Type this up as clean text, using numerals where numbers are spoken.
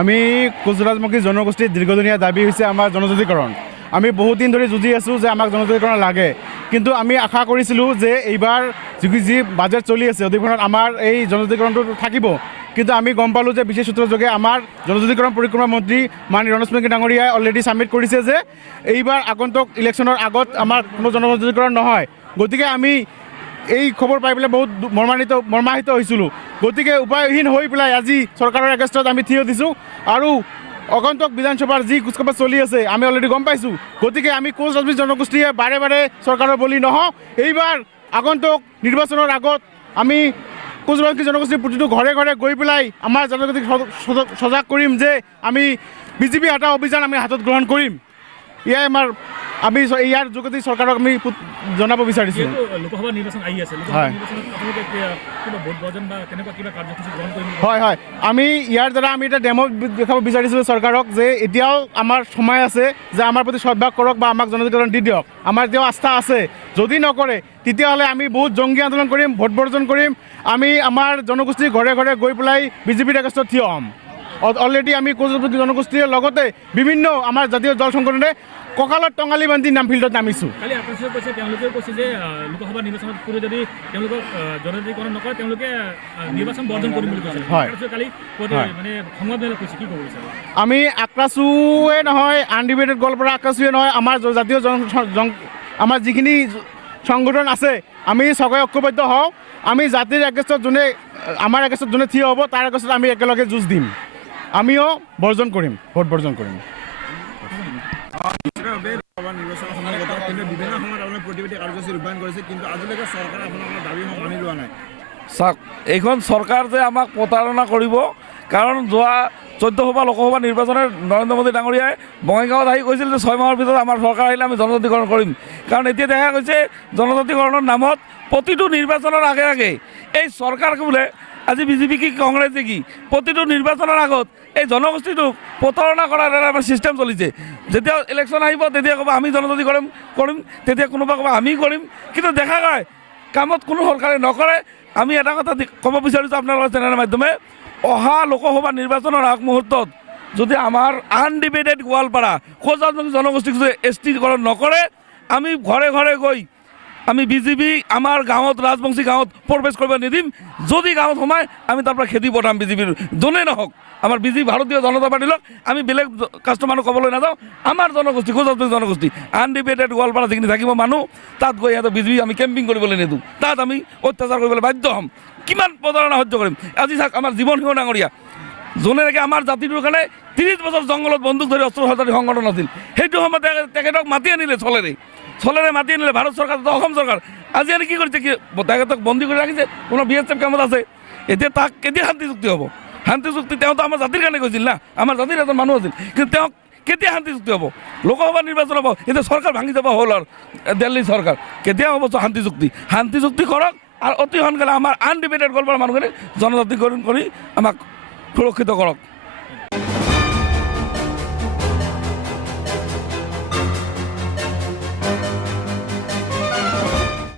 আমি কোচৰাজমুখী জনগোষ্ঠীৰ দীৰ্ঘদিনীয়া দাবী হৈছে আমাৰ জনজাতিকৰণ। আমি বহুত দিন ধৰি যুঁজি আছোঁ যে আমাক জনজাতিকৰণ লাগে, কিন্তু আমি আশা কৰিছিলোঁ যে এইবাৰ যি বাজেট চলি আছে অধিৱেশনত আমাৰ এই জনজাতিকৰণটো থাকিব, কিন্তু আমি গম পালোঁ যে বিশেষ সূত্ৰৰ যোগে আমাৰ জনজাতিকৰণ পৰিক্ৰমা মন্ত্ৰী মাননীয় ৰমেশ মেগী ডাঙৰীয়াই অলৰেডি ছাবমিট কৰিছে যে এইবাৰ আগন্তুক ইলেকশ্যনৰ আগত আমাৰ কোনো জনজাতিকৰণ নহয়। গতিকে আমি এই খবৰ পাই পেলাই বহুত মৰ্মাহিত হৈছিলোঁ। গতিকে উপায়হীন হৈ পেলাই আজি চৰকাৰৰ এগেইনষ্টত আমি থিয় দিছোঁ আৰু আগন্তুক বিধানসভাৰ যি কুচকাৱাজ চলি আছে আমি অলৰেডি গম পাইছোঁ। গতিকে আমি কোচ ৰাজবংশী জনগোষ্ঠীয়ে বাৰে বাৰে চৰকাৰৰ বলি নহওঁ। এইবাৰ আগন্তুক নিৰ্বাচনৰ আগত আমি কোচ ৰাজবংশী জনগোষ্ঠীৰ প্ৰতিটো ঘৰে ঘৰে গৈ পেলাই আমাৰ জনজাতিক সজাগ কৰিম যে আমি বিজেপি হটাও অভিযান আমি হাতত গ্ৰহণ কৰিম। এয়াই আমাৰ আমি ইয়াৰ যোগেদি চৰকাৰক আমি জনাব বিচাৰিছোঁ। লোকসভা নিৰ্বাচন আহি আছে, হয় হয়, আমি ইয়াৰ দ্বাৰা আমি এটা ডেমো দেখাব বিচাৰিছোঁ চৰকাৰক যে এতিয়াও আমাৰ সময় আছে যে আমাৰ প্ৰতি সদভাগ কৰক বা আমাক জনজাতিকৰণ দি দিয়ক। আমাৰ এতিয়াও আস্থা আছে, যদি নকৰে তেতিয়াহ'লে আমি বহুত জংগী আন্দোলন কৰিম, ভোট বৰ্জন কৰিম। আমি আমাৰ জনগোষ্ঠীৰ ঘৰে ঘৰে গৈ পেলাই বিজেপিৰ এগেইনষ্টত থিয় হ'ম। অলৰেডি আমি কোচ ৰাজবংশী জনগোষ্ঠীৰ লগতে বিভিন্ন আমাৰ জাতীয় দল সংগঠনে কঁকালত টঙালি বান্ধি নাম ফিল্ডত নামিছোঁ। কালি আকাশে কৈছে, তেওঁলোকেও কৈছে যে লোকসভা নিৰ্বাচনত পূৰ্বে যদি তেওঁলোকক জনজাতিকৰণ নকৰে তেওঁলোকে নিৰ্বাচন বৰ্জন কৰিম বুলি কৈছে। হয়, কালি মানে সংবাদমেলত কৈছে, কি ক'ব বিচাৰে? আমি আক্ৰাচুৱে নহয়, আনডিবেটেড গোৱালপাৰা আক্ৰাচুৱে নহয়, আমাৰ জাতীয় আমাৰ যিখিনি সংগঠন আছে আমি চৰকাৰে ঐক্যবদ্ধ হওঁ। আমি জাতিৰ এগেইনষ্টত আমাৰ এগেইনষ্টত যোনে থিয় হ'ব তাৰ এগেইনষ্টত আমি একেলগে যুঁজ দিম। আমিও বৰ্জন কৰিম, ভোট বৰ্জন কৰিম। নিৰ্বাচনৰ সমাগত কিন্তু বিভিন্ন সময়ত আপোনাৰ প্ৰতিবাদী কাৰ্যসূচী ৰূপায়ণ কৰিছে, কিন্তু আজিলৈকে চৰকাৰে আপোনাৰ দাবী মানি লোৱা নাই। চাওক, এইখন চৰকাৰ যে আমাক প্ৰতাৰণা কৰিব, কাৰণ যোৱা 14 লোকসভা নিৰ্বাচনত নৰেন্দ্ৰ মোদী ডাঙৰীয়াই বঙাইগাঁৱত আহি কৈছিল যে 6 মাহৰ ভিতৰত আমাৰ চৰকাৰ আহিলে আমি জনজাতিকৰণ কৰিম। কাৰণ এতিয়া দেখা গৈছে জনজাতিকৰণৰ নামত প্ৰতিটো নিৰ্বাচনৰ আগে আগে এই চৰকাৰক বোলে আজি বিজেপি কি কংগ্ৰেছ কি প্ৰতিটো নিৰ্বাচনৰ আগত এই জনগোষ্ঠীটোক প্ৰতাৰণা কৰাৰ এটা আমাৰ ছিষ্টেম চলিছে। যেতিয়া ইলেকশ্যন আহিব তেতিয়া ক'ব আমি জনজাতিকৰণ কৰিম, তেতিয়া কোনোবা ক'ব আমি কৰিম, কিন্তু দেখা যায় কামত কোনো চৰকাৰে নকৰে। আমি এটা কথা ক'ব বিচাৰিছোঁ আপোনালোকৰ চেনেলৰ মাধ্যমে, অহা লোকসভা নিৰ্বাচনৰ আগমুহূৰ্তত যদি আমাৰ আনডিবেটেড গোৱালপাৰা কোচ ৰাজবংশী জনগোষ্ঠীক যদি এছটিকৰণ নকৰে, আমি ঘৰে ঘৰে গৈ আমি বিজেপি আমাৰ গাঁৱত ৰাজবংশী গাঁৱত প্ৰৱেশ কৰিব নিদিম। যদি গাঁৱত সোমাই আমি তাৰ পৰা খেদি পঠাম বিজেপিৰ যোনেই নহওক। আমাৰ বিজেপি ভাৰতীয় জনতা পাৰ্টিক আমি বেলেগ কাষ্টৰ মানুহ ক'বলৈ নাযাওঁ। আমাৰ জনগোষ্ঠী কোচ ৰাজবংশী জনগোষ্ঠী আনডিবেটেড গোৱালপাৰা যিখিনি থাকিব মানুহ, তাত গৈ সিহঁতৰ বিজেপি আমি কেম্পিং কৰিবলৈ নিদিওঁ, তাত আমি অত্যাচাৰ কৰিবলৈ বাধ্য হ'ম। কিমান প্ৰতাৰণা সহ্য কৰিম? আজি চাওক, আমাৰ জীৱন সিংহ ডাঙৰীয়া যোনে নেকি আমাৰ জাতিটোৰ কাৰণে 30 বছৰ জংঘলত বন্দুক ধৰি অস্ত্ৰ সজাতি সংগঠন আছিল, সেইটো সময়ত তেখেতক মাতি আনিলে চলেৰে মাতি আনিলে ভাৰত চৰকাৰ, অসম চৰকাৰ। আজি আৰু কি কৰিছে, কি তেখেতক বন্দী কৰি ৰাখিছে, কোনো BSF কামত আছে। এতিয়া তাক কেতিয়া শান্তি চুক্তি হ'ব? শান্তি চুক্তি তেওঁতো আমাৰ জাতিৰ কাৰণে কৈছিল না, আমাৰ জাতিৰ এজন মানুহ আছিল, কিন্তু তেওঁক কেতিয়া শান্তি চুক্তি হ'ব? লোকসভা নিৰ্বাচন হ'ব, এতিয়া চৰকাৰ ভাঙি যাব হ'ল আৰু দিল্লী চৰকাৰ, কেতিয়া হ'ব শান্তি চুক্তি? শান্তি চুক্তি কৰক আৰু অতি সোনকালে আমাৰ আনডিবেটেড গোৱালপাৰা মানুহখিনি জনজাতিকৰণ কৰি আমাক সুৰক্ষিত কৰক।